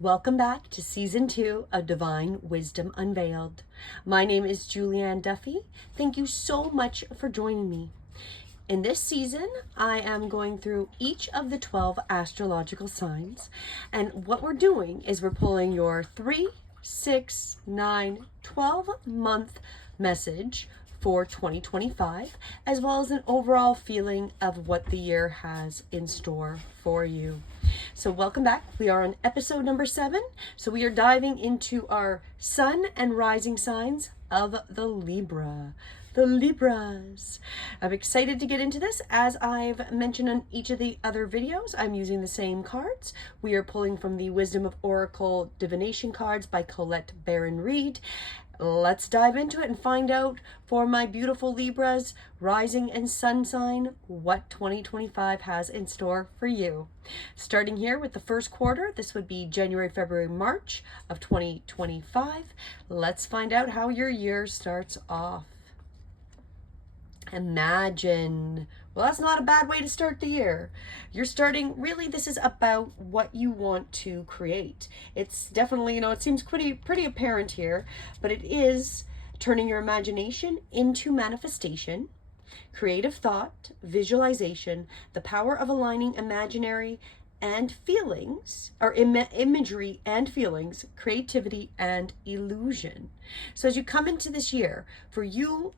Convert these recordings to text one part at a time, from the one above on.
Welcome back to Season 2 of Divine Wisdom Unveiled. My name is Julianne Duffy. Thank you so much for joining me. In this season, I am going through each of the 12 astrological signs. And what we're doing is we're pulling your 3, 6, 9, 12-month message for 2025, as well as an overall feeling of what the year has in store for you. So welcome back. We are on episode number 7. So we are diving into our sun and rising signs of the Libra. The Libras. I'm excited to get into this. As I've mentioned in each of the other videos, I'm using the same cards. We are pulling from the Wisdom of Oracle Divination cards by Colette Baron-Reid. Let's dive into it and find out for my beautiful Libras, rising and sun sign, what 2025 has in store for you. Starting here with the first quarter, this would be January, February, March of 2025. Let's find out how your year starts off. Imagine. Well, that's not a bad way to start the year. You're starting, really, this is about what you want to create. It's definitely, it seems pretty apparent here, but it is turning your imagination into manifestation, creative thought, visualization, the power of aligning imaginary and feelings, or imagery and feelings, creativity and illusion. So as you come into this year, for you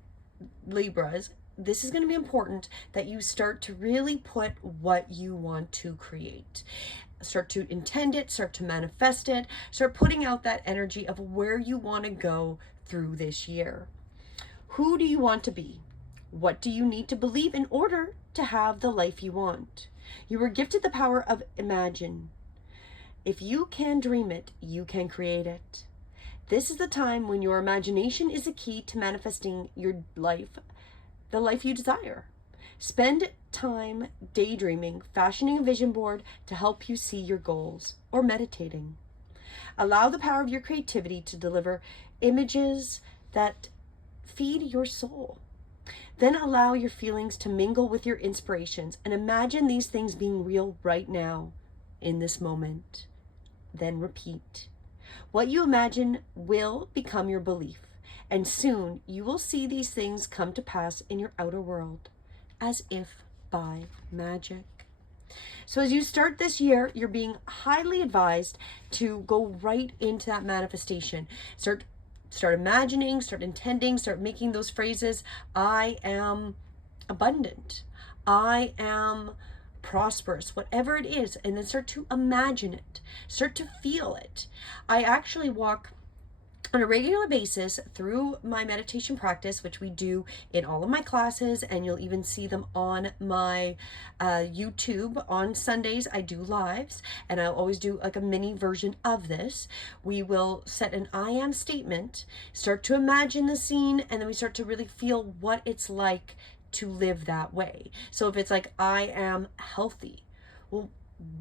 Libras, this is going to be important that you start to really put what you want to create. Start to intend it, start to manifest it, start putting out that energy of where you want to go through this year. Who do you want to be? What do you need to believe in order to have the life you want? You were gifted the power of imagine. If you can dream it, you can create it. This is the time when your imagination is the key to manifesting your life, the life you desire. Spend time daydreaming, fashioning a vision board to help you see your goals, or meditating. Allow the power of your creativity to deliver images that feed your soul. Then allow your feelings to mingle with your inspirations and imagine these things being real right now, in this moment. Then repeat. What you imagine will become your belief, and soon you will see these things come to pass in your outer world, as if by magic. So as you start this year, you're being highly advised to go right into that manifestation. Start imagining, start intending, start making those phrases. I am abundant. I am prosperous, whatever it is, and then start to imagine it, start to feel it. I actually walk on a regular basis through my meditation practice, which we do in all of my classes, and you'll even see them on my YouTube. On Sundays I do lives, and I'll always do like a mini version of this. We will set an I am statement, start to imagine the scene, and then we start to really feel what it's like to live that way. So if it's like, I am healthy, well,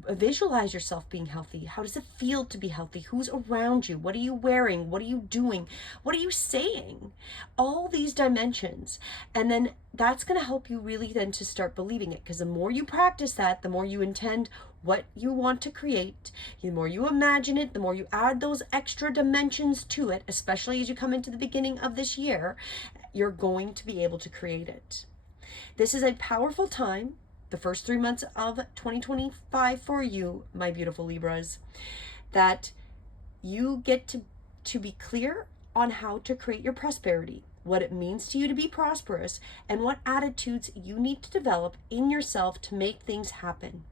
visualize yourself being healthy. How does it feel to be healthy? Who's around you? What are you wearing? What are you doing? What are you saying? All these dimensions. And then that's going to help you really then to start believing it, because the more you practice that, the more you intend what you want to create, the more you imagine it, the more you add those extra dimensions to it, especially as you come into the beginning of this year, you're going to be able to create it. This is a powerful time, the first 3 months of 2025 for you, my beautiful Libras, that you get to be clear on how to create your prosperity, what it means to you to be prosperous, and what attitudes you need to develop in yourself to make things happen.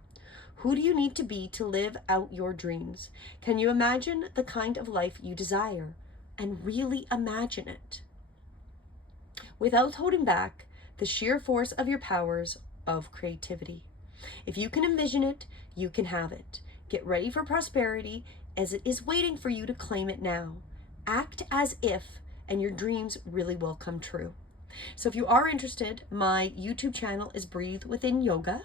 Who do you need to be to live out your dreams? Can you imagine the kind of life you desire? And really imagine it. Without holding back the sheer force of your powers of creativity. If you can envision it, you can have it. Get ready for prosperity, as it is waiting for you to claim it now. Act as if, and your dreams really will come true. So if you are interested, my YouTube channel is Breathe Within Yoga,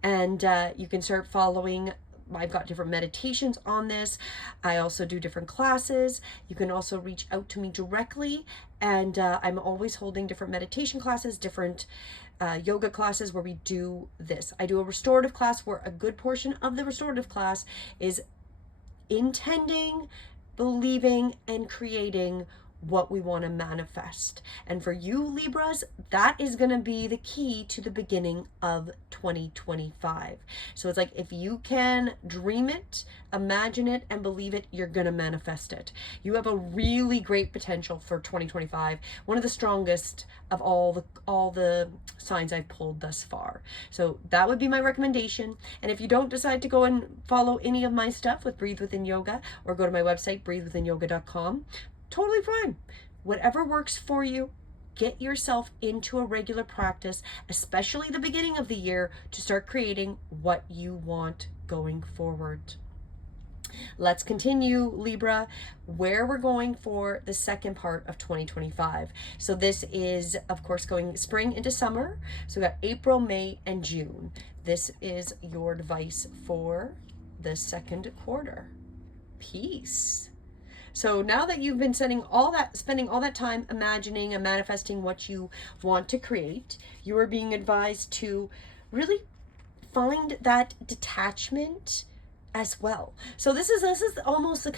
and you can start following. I've got different meditations on this. I also do different classes. You can also reach out to me directly, and I'm always holding different meditation classes, different yoga classes where we do this. I do a restorative class where a good portion of the restorative class is intending, believing, and creating what we want to manifest. And for you Libras, that is going to be the key to the beginning of 2025. So it's like, if you can dream it, imagine it, and believe it, you're going to manifest it. You have a really great potential for 2025, one of the strongest of all the signs I've pulled thus far. So that would be my recommendation. And if you don't decide to go and follow any of my stuff with Breathe Within Yoga, or go to my website breathewithinyoga.com, totally fine. Whatever works for you, get yourself into a regular practice, especially the beginning of the year, to start creating what you want going forward. Let's continue, Libra, where we're going for the second part of 2025. So this is, of course, going spring into summer. So we got April, May, and June. This is your advice for the second quarter. Peace. So now that you've been spending all that time imagining and manifesting what you want to create, you are being advised to really find that detachment as well. So this is almost a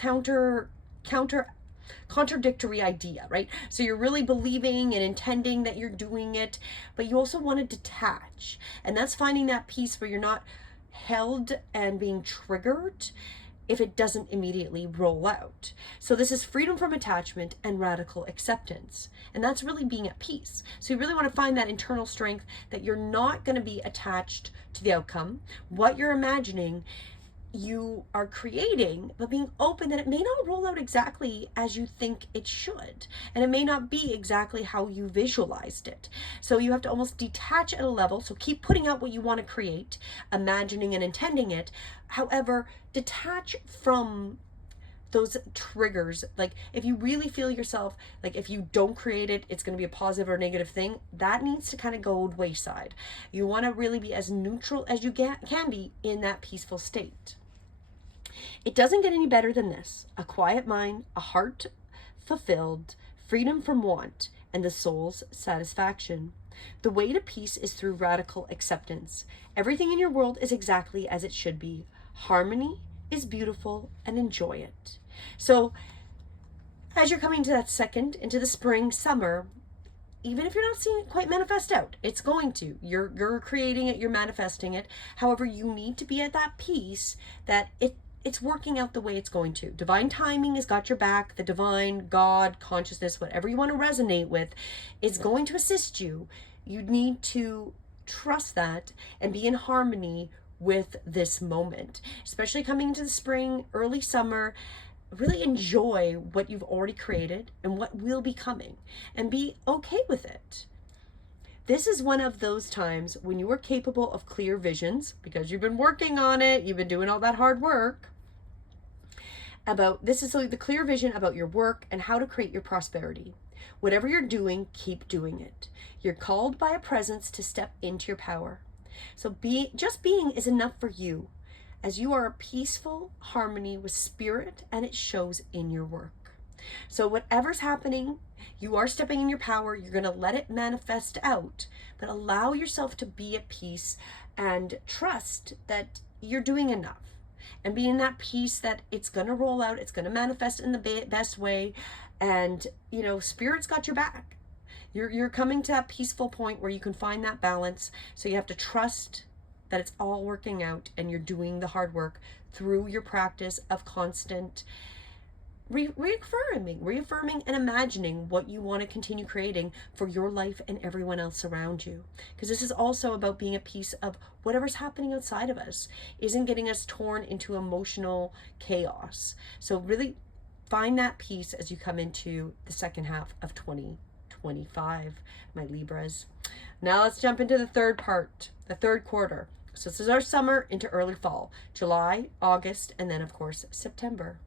contradictory idea, right? So you're really believing and intending that you're doing it, but you also want to detach. And that's finding that peace where you're not held and being triggered if it doesn't immediately roll out. So this is freedom from attachment and radical acceptance. And that's really being at peace. So you really want to find that internal strength that you're not going to be attached to the outcome. What you're imagining, you are creating, but being open that it may not roll out exactly as you think it should. And it may not be exactly how you visualized it. So you have to almost detach at a level. So keep putting out what you want to create, imagining and intending it. However, detach from those triggers. Like if you really feel yourself, like if you don't create it, it's going to be a positive or negative thing, that needs to kind of go wayside. You want to really be as neutral as you can be in that peaceful state. It doesn't get any better than this. A quiet mind, a heart fulfilled, freedom from want, and the soul's satisfaction. The way to peace is through radical acceptance. Everything in your world is exactly as it should be. Harmony is beautiful, and enjoy it. So as you're coming to that second, into the spring, summer, even if you're not seeing it quite manifest out, it's going to. You're creating it, you're manifesting it. However, you need to be at that peace that it's working out the way it's going to. Divine timing has got your back. The divine, God, consciousness, whatever you want to resonate with, is going to assist you. You need to trust that and be in harmony with this moment, especially coming into the spring, early summer. Really enjoy what you've already created and what will be coming, and be okay with it. This is one of those times when you are capable of clear visions, because you've been working on it, you've been doing all that hard work. This is the clear vision about your work and how to create your prosperity. Whatever you're doing, keep doing it. You're called by a presence to step into your power. So just being is enough for you, as you are a peaceful harmony with spirit, and it shows in your work. So whatever's happening, you are stepping in your power. You're going to let it manifest out, but allow yourself to be at peace and trust that you're doing enough. And be in that peace that it's going to roll out, it's going to manifest in the best way, and Spirit's got your back. You're coming to that peaceful point where you can find that balance. So you have to trust that it's all working out, and you're doing the hard work through your practice of constant reaffirming and imagining what you want to continue creating for your life and everyone else around you. Because this is also about being a piece of whatever's happening outside of us isn't getting us torn into emotional chaos. So really find that peace as you come into the second half of 2025, my Libras. Now let's jump into the third part, the third quarter. So this is our summer into early fall, July, August, and then of course September.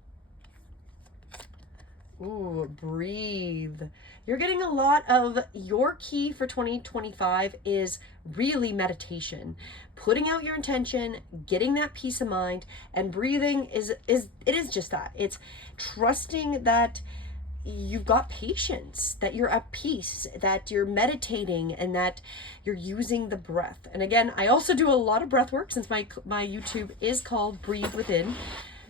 Ooh, breathe. You're getting a lot of your key for 2025 is really meditation, putting out your intention, getting that peace of mind, and breathing is just that. It's trusting that you've got patience, that you're at peace, that you're meditating, and that you're using the breath. And again, I also do a lot of breath work, since my YouTube is called Breathe Within.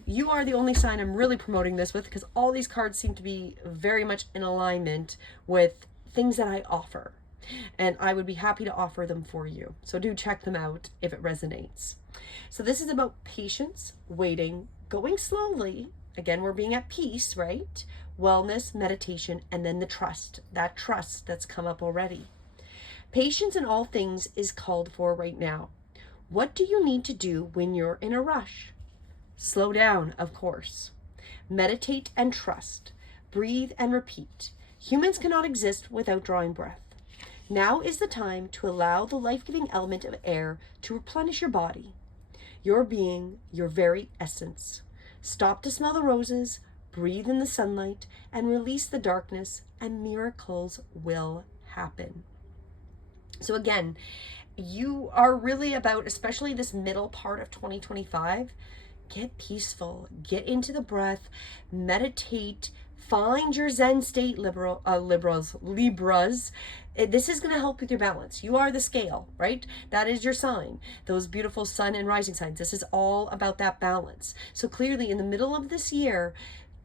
You are the only sign I'm really promoting this with, because all these cards seem to be very much in alignment with things that I offer. And I would be happy to offer them for you. So do check them out if it resonates. So this is about patience, waiting, going slowly. Again, we're being at peace, right? Wellness, meditation, and then the trust. That trust that's come up already. Patience in all things is called for right now. What do you need to do when you're in a rush? Slow down, of course. Meditate and trust. Breathe and repeat. Humans cannot exist without drawing breath. Now is the time to allow the life-giving element of air to replenish your body, your being, your very essence. Stop to smell the roses, breathe in the sunlight, and release the darkness, and miracles will happen. So again, you are really about, especially this middle part of 2025, get peaceful, get into the breath, meditate, find your Zen state, Libras. This is going to help with your balance. You are the scale, right? That is your sign. Those beautiful sun and rising signs. This is all about that balance. So clearly in the middle of this year,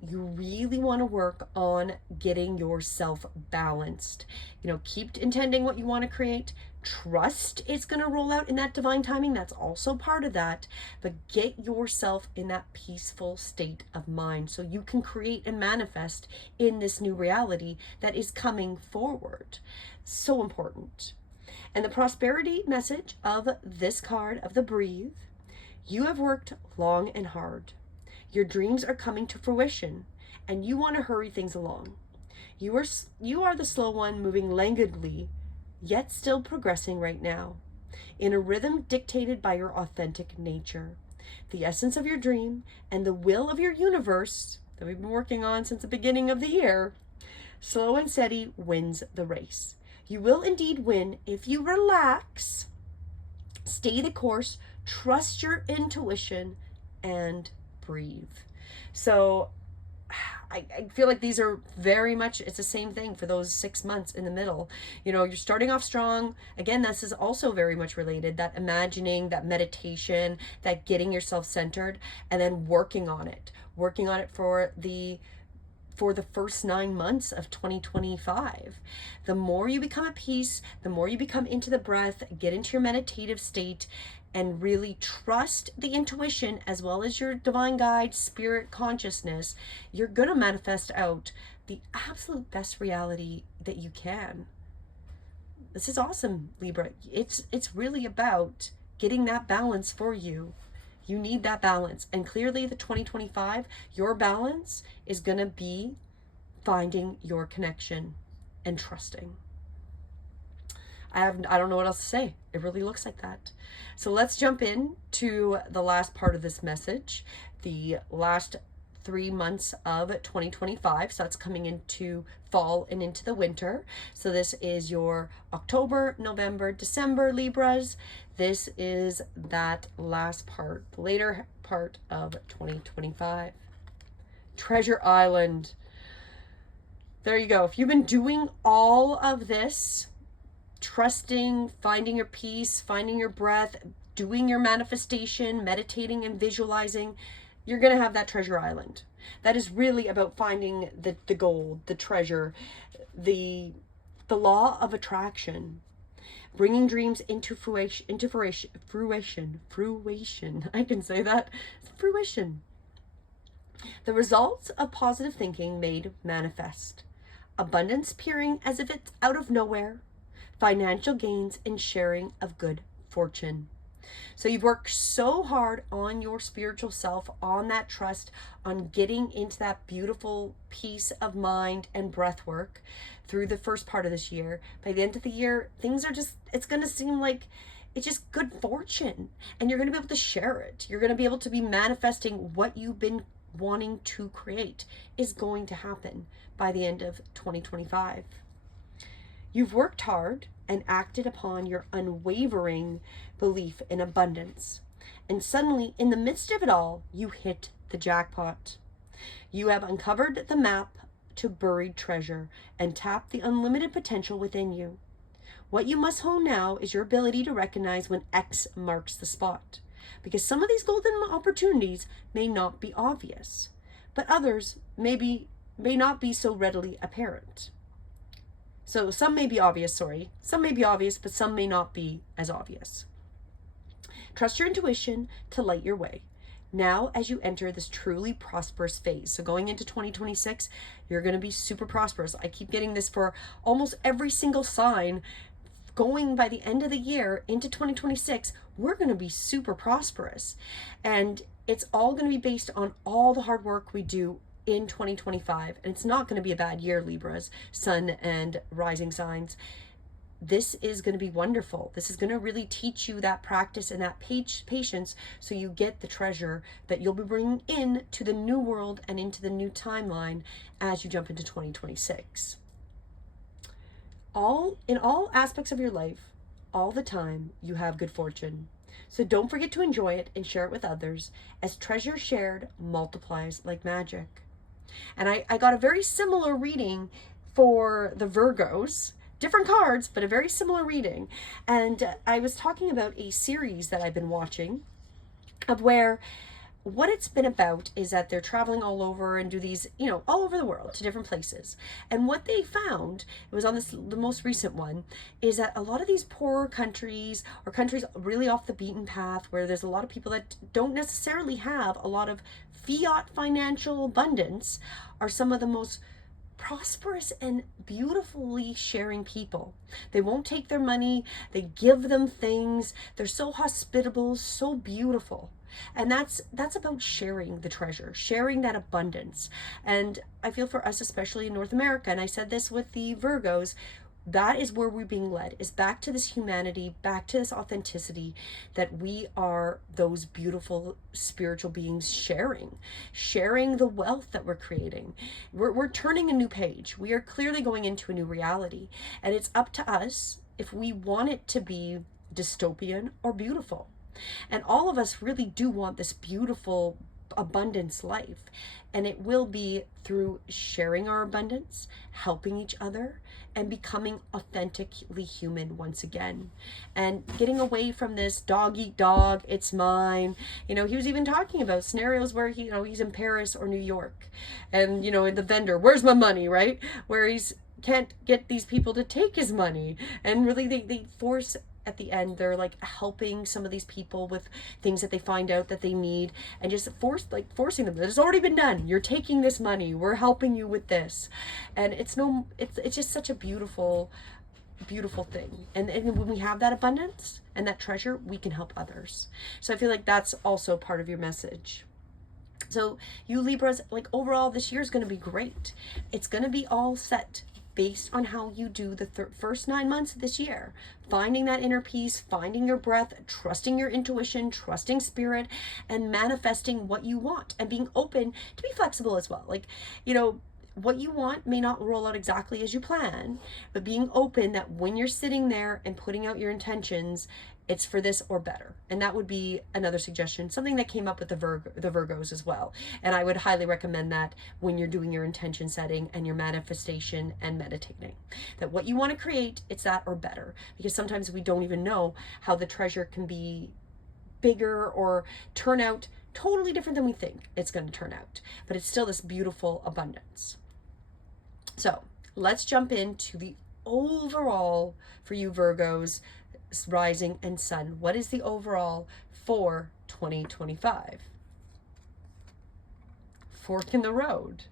you really want to work on getting yourself balanced. You know, keep intending what you want to create. Trust it's going to roll out in that divine timing. That's also part of that. But get yourself in that peaceful state of mind so you can create and manifest in this new reality that is coming forward. So important. And the prosperity message of this card, of the Breathe: you have worked long and hard. Your dreams are coming to fruition, and you want to hurry things along. You are the slow one, moving languidly, yet still progressing right now, in a rhythm dictated by your authentic nature. The essence of your dream and the will of your universe that we've been working on since the beginning of the year, slow and steady, wins the race. You will indeed win if you relax, stay the course, trust your intuition, and breathe. So I feel like these are very much, it's the same thing for those 6 months in the middle. You know, you're starting off strong. Again, this is also very much related, that imagining, that meditation, that getting yourself centered, and then working on it for the first 9 months of 2025. The more you become at peace, the more you become into the breath, get into your meditative state, and really trust the intuition as well as your divine guide, spirit, consciousness, you're going to manifest out the absolute best reality that you can. This is awesome, Libra. It's really about getting that balance for you. You need that balance. And clearly the 2025, your balance is going to be finding your connection and trusting. I don't know what else to say. It really looks like that. So let's jump in to the last part of this message, the last 3 months of 2025. So that's coming into fall and into the winter. So this is your October, November, December Libras. This is that last part, the later part of 2025. Treasure Island. There you go. If you've been doing all of this, trusting, finding your peace, finding your breath, doing your manifestation, meditating and visualizing, you're going to have that treasure island. That is really about finding the gold, the treasure, the law of attraction, bringing dreams into fruition. I can say that. Fruition. The results of positive thinking made manifest. Abundance appearing as if it's out of nowhere. Financial gains and sharing of good fortune. So you've worked so hard on your spiritual self, on that trust, on getting into that beautiful peace of mind and breath work through the first part of this year. By the end of the year, things are just, it's going to seem like it's just good fortune, and you're going to be able to share it. You're going to be able to be manifesting what you've been wanting to create is going to happen by the end of 2025. You've worked hard and acted upon your unwavering belief in abundance. And suddenly, in the midst of it all, you hit the jackpot. You have uncovered the map to buried treasure and tapped the unlimited potential within you. What you must hone now is your ability to recognize when X marks the spot. because some of these golden opportunities may not be obvious, but others may not be so readily apparent. So some may be obvious, some may be obvious, but some may not be as obvious. Trust your intuition to light your way. Now, as you enter this truly prosperous phase, so going into 2026, you're going to be super prosperous. I keep getting this for almost every single sign. Going by the end of the year into 2026, we're going to be super prosperous. And it's all going to be based on all the hard work we do in 2025. And it's not going to be a bad year, Libras, sun and rising signs. This is going to be wonderful. This is going to really teach you that practice and that patience, so you get the treasure that you'll be bringing in to the new world and into the new timeline as you jump into 2026. In all aspects of your life, all the time, you have good fortune. So don't forget to enjoy it and share it with others, as treasure shared multiplies like magic. And I got a very similar reading for the Virgos. Different cards, but a very similar reading. And I was talking about a series that I've been watching of where what it's been about is that they're traveling all over and do these, all over the world to different places. And what they found, it was on the most recent one, is that a lot of these poorer countries, or countries really off the beaten path, where there's a lot of people that don't necessarily have a lot of fiat financial abundance, are some of the most prosperous and beautifully sharing people. They won't take their money, they give them things, they're so hospitable, so beautiful. And that's about sharing the treasure, sharing that abundance. And I feel for us, especially in North America, and I said this with the Virgos, that is where we're being led, is back to this humanity, back to this authenticity, that we are those beautiful spiritual beings sharing the wealth that we're creating. We're turning a new page. We are clearly going into a new reality. And it's up to us if we want it to be dystopian or beautiful. And all of us really do want this beautiful abundance life. And it will be through sharing our abundance, helping each other, and becoming authentically human once again. And getting away from this dog eat dog, it's mine. He was even talking about scenarios where he's in Paris or New York. And, the vendor, where's my money, right? Where he's can't get these people to take his money. And really they force, at the end, they're like helping some of these people with things that they find out that they need, and just forcing them. It's already been done. You're taking this money. We're helping you with this. And it's just such a beautiful thing. And when we have that abundance and that treasure, we can help others. So I feel like that's also part of your message. So you Libras, overall, this year is going to be great. It's going to be all set based on how you do the first 9 months of this year. Finding that inner peace, finding your breath, trusting your intuition, trusting spirit, and manifesting what you want, and being open to be flexible as well. What you want may not roll out exactly as you plan, but being open that when you're sitting there and putting out your intentions, it's for this or better. And that would be another suggestion, something that came up with the Virgos as well. And I would highly recommend that when you're doing your intention setting and your manifestation and meditating, that what you want to create, it's that or better. Because sometimes we don't even know how the treasure can be bigger or turn out totally different than we think it's going to turn out. But it's still this beautiful abundance. So let's jump into the overall for you Virgos, rising and sun. What is the overall for 2025? Fork in the road.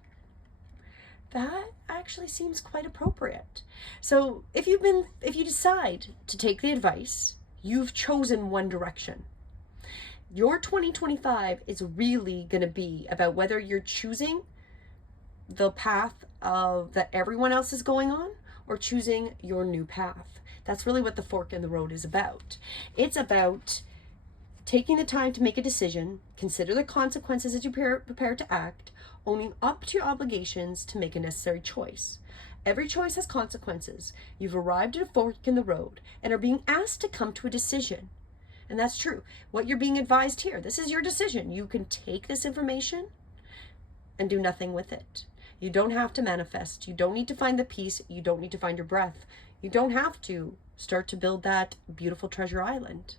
That actually seems quite appropriate. So if you decide to take the advice, you've chosen one direction. Your 2025 is really going to be about whether you're choosing the path that everyone else is going on, or choosing your new path. That's really what the fork in the road is about. It's about taking the time to make a decision, consider the consequences as you prepare to act, owning up to your obligations to make a necessary choice. Every choice has consequences. You've arrived at a fork in the road and are being asked to come to a decision. And that's true. What you're being advised here, this is your decision. You can take this information and do nothing with it. You don't have to manifest. You don't need to find the peace. You don't need to find your breath. You don't have to start to build that beautiful treasure island.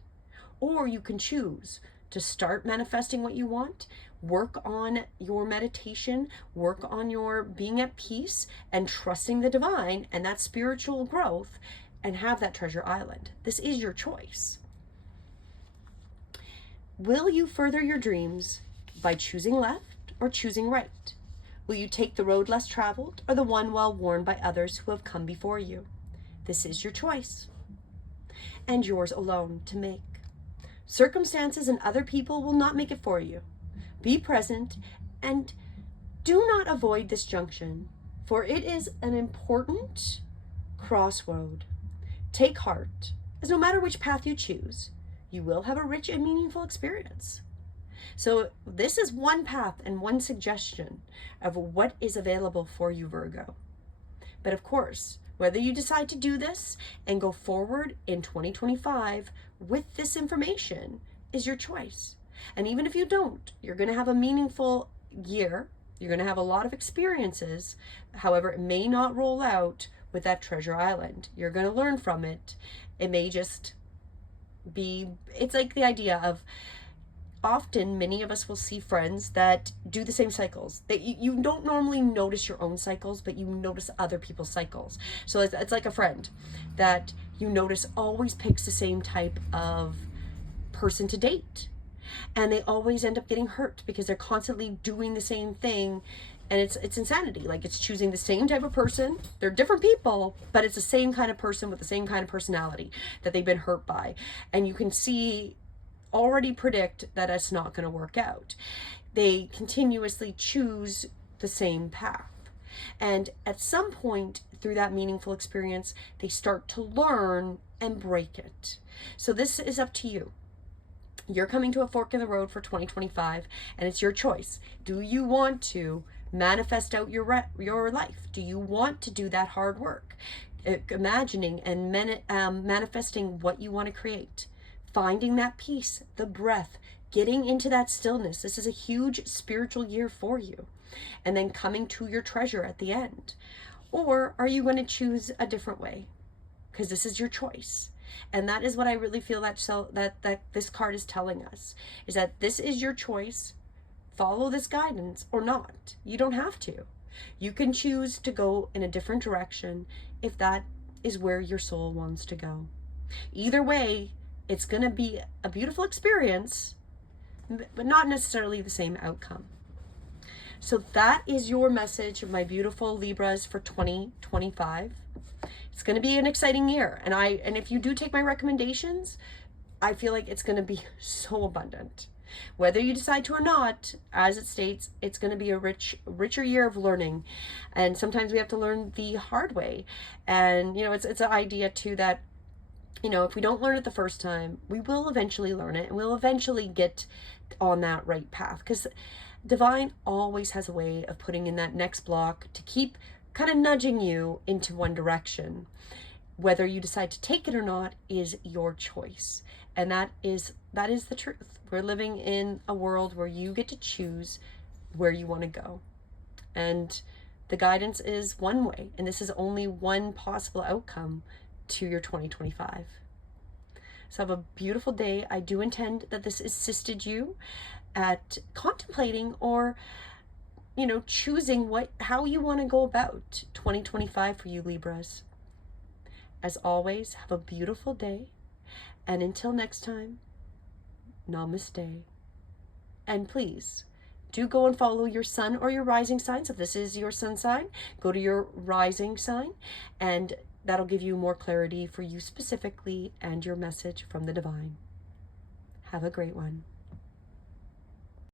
Or you can choose to start manifesting what you want, work on your meditation, work on your being at peace and trusting the divine and that spiritual growth, and have that treasure island. This is your choice. Will you further your dreams by choosing left or choosing right? Will you take the road less traveled or the one well worn by others who have come before you? This is your choice, and yours alone to make. Circumstances and other people will not make it for you. Be present and do not avoid this junction, for it is an important crossroad. Take heart, as no matter which path you choose, you will have a rich and meaningful experience. So this is one path and one suggestion of what is available for you, Virgo. But of course, whether you decide to do this and go forward in 2025 with this information is your choice. And even if you don't, you're going to have a meaningful year. You're going to have a lot of experiences. However, it may not roll out with that treasure island. You're going to learn from it. It may just be, it's like the idea of, often many of us will see friends that do the same cycles. That you don't normally notice your own cycles, but you notice other people's cycles. So it's like a friend that you notice always picks the same type of person to date. And they always end up getting hurt because they're constantly doing the same thing. And it's insanity. Like, it's choosing the same type of person. They're different people, but it's the same kind of person with the same kind of personality that they've been hurt by. And you can already predict that it's not going to work out. They continuously choose the same path. And at some point through that meaningful experience, they start to learn and break it. So this is up to you. You're coming to a fork in the road for 2025, and it's your choice. Do you want to manifest out your life? Do you want to do that hard work? Imagining and manifesting what you want to create. Finding that peace, the breath, getting into that stillness. This is a huge spiritual year for you. And then coming to your treasure at the end. Or are you going to choose a different way? Because this is your choice. And that is what I really feel that this card is telling us, is that this is your choice. Follow this guidance or not. You don't have to. You can choose to go in a different direction if that is where your soul wants to go. Either way, it's going to be a beautiful experience, but not necessarily the same outcome. So that is your message, my beautiful Libras, for 2025. It's going to be an exciting year. And if you do take my recommendations, I feel like it's going to be so abundant. Whether you decide to or not, as it states, it's going to be a richer year of learning. And sometimes we have to learn the hard way. And, it's an idea too that, if we don't learn it the first time, we will eventually learn it and we'll eventually get on that right path. Because divine always has a way of putting in that next block to keep kind of nudging you into one direction. Whether you decide to take it or not is your choice. And that is the truth. We're living in a world where you get to choose where you want to go. And the guidance is one way, and this is only one possible outcome to your 2025. So have a beautiful day. I do intend that this assisted you at contemplating or choosing how you want to go about 2025 for you Libras. As always, have a beautiful day, and until next time, namaste. And please do go and follow your sun or your rising sign. So if this is your sun sign, go to your rising sign, and that'll give you more clarity for you specifically and your message from the divine. Have a great one.